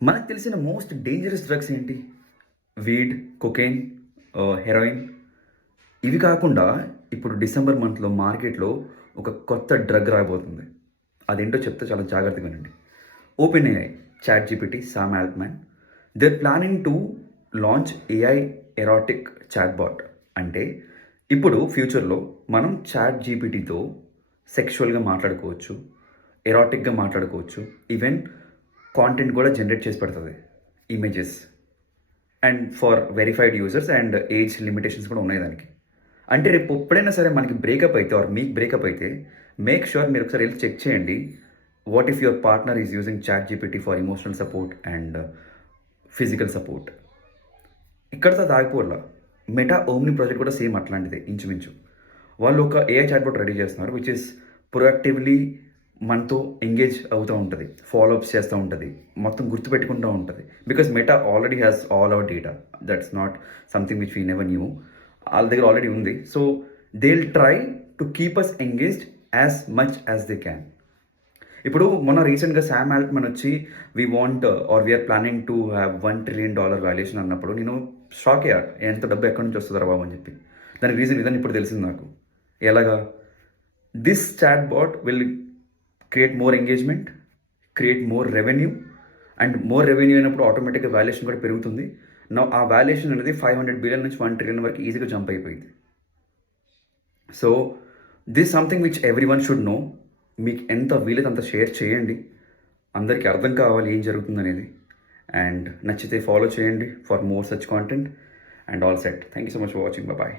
మనకు తెలిసిన most dangerous drugs ఏంటి? Weed, cocaine, heroin. ఇవి కాకుండా ఇప్పుడు డిసెంబర్ మంత్‌లో మార్కెట్‌లో ఒక కొత్త డ్రగ్ రాబోతుంది. అదేంటో చెప్తే చాలా జాగ్రత్తగా వినండి. OpenAI, ChatGPT, Sam Altman they are planning to launch AI erratic chatbot. అంటే ఇప్పుడు ఫ్యూచర్‌లో మనం చాట్‌జీపీటీతో సెక్షువల్‌గా మాట్లాడుకోవచ్చు, ఎరాటిక్‌గా మాట్లాడుకోవచ్చు. ఈవెన్ కాంటెంట్ కూడా జనరేట్ చేసి పెడుతుంది. Images and for verified users and age limitations కూడా ఉన్నాయి దానికి. అంటే రేపు ఎప్పుడైనా సరే మనకి బ్రేకప్ అయితే ఆర్ మీకు బ్రేకప్ అయితే మేక్ ష్యూర్ మీరు ఒకసారి వెళ్ళి చెక్ చేయండి. What if your partner is using chat GPT for emotional support and physical support. ఇక్కడతో ఆగిపోవాల. మెటా ఓమ్ని ప్రాజెక్ట్ కూడా సేమ్ అట్లాంటిదే ఇంచుమించు. వాళ్ళు ఒక ఏఐ చాట్‌బాట్ రెడీ చేస్తున్నారు. విచ్ ఇస్ ప్రొయాక్టివ్‌లీ మనతో ఎంగేజ్ అవుతూ ఉంటుంది, ఫాలో అప్స్ చేస్తూ ఉంటుంది, మొత్తం గుర్తుపెట్టుకుంటూ ఉంటుంది. Because Meta already has all our data. That's not something which we never knew. వాళ్ళ దగ్గర ఆల్రెడీ ఉంది. So they will try to keep us engaged as much as they can. ఇప్పుడు మొన్న రీసెంట్గా శామ్ ఆల్ట్‌మన్ వచ్చి we want or we're planning to have $1 trillion valuation అన్నప్పుడు నేను shock అయ్యా. ఎంత డబ్బు ఎక్కడి నుంచి వస్తుందిరా బాబు అని చెప్పి. దానికి రీజన్ ఇదని ఇప్పుడు తెలిసింది నాకు. ఎలాగా? This chat bot will create more engagement, create more revenue, and more revenue అయినప్పుడు ఆటోమేటిక్గా వాల్యుయేషన్ కూడా పెరుగుతుంది. ఆ వాల్యుయేషన్ అనేది 500 బిలియన్ నుంచి 1 trillion వరకు ఈజీగా జంప్ అయిపోయింది. So this something which every one should know. మీకు ఎంత వీలైతే అంత షేర్ చేయండి. అందరికీ అర్థం కావాలి ఏం జరుగుతుందనేది. అండ్ నచ్చితే ఫాలో చేయండి for more such content. And all set. Thank you so much for watching. Bye.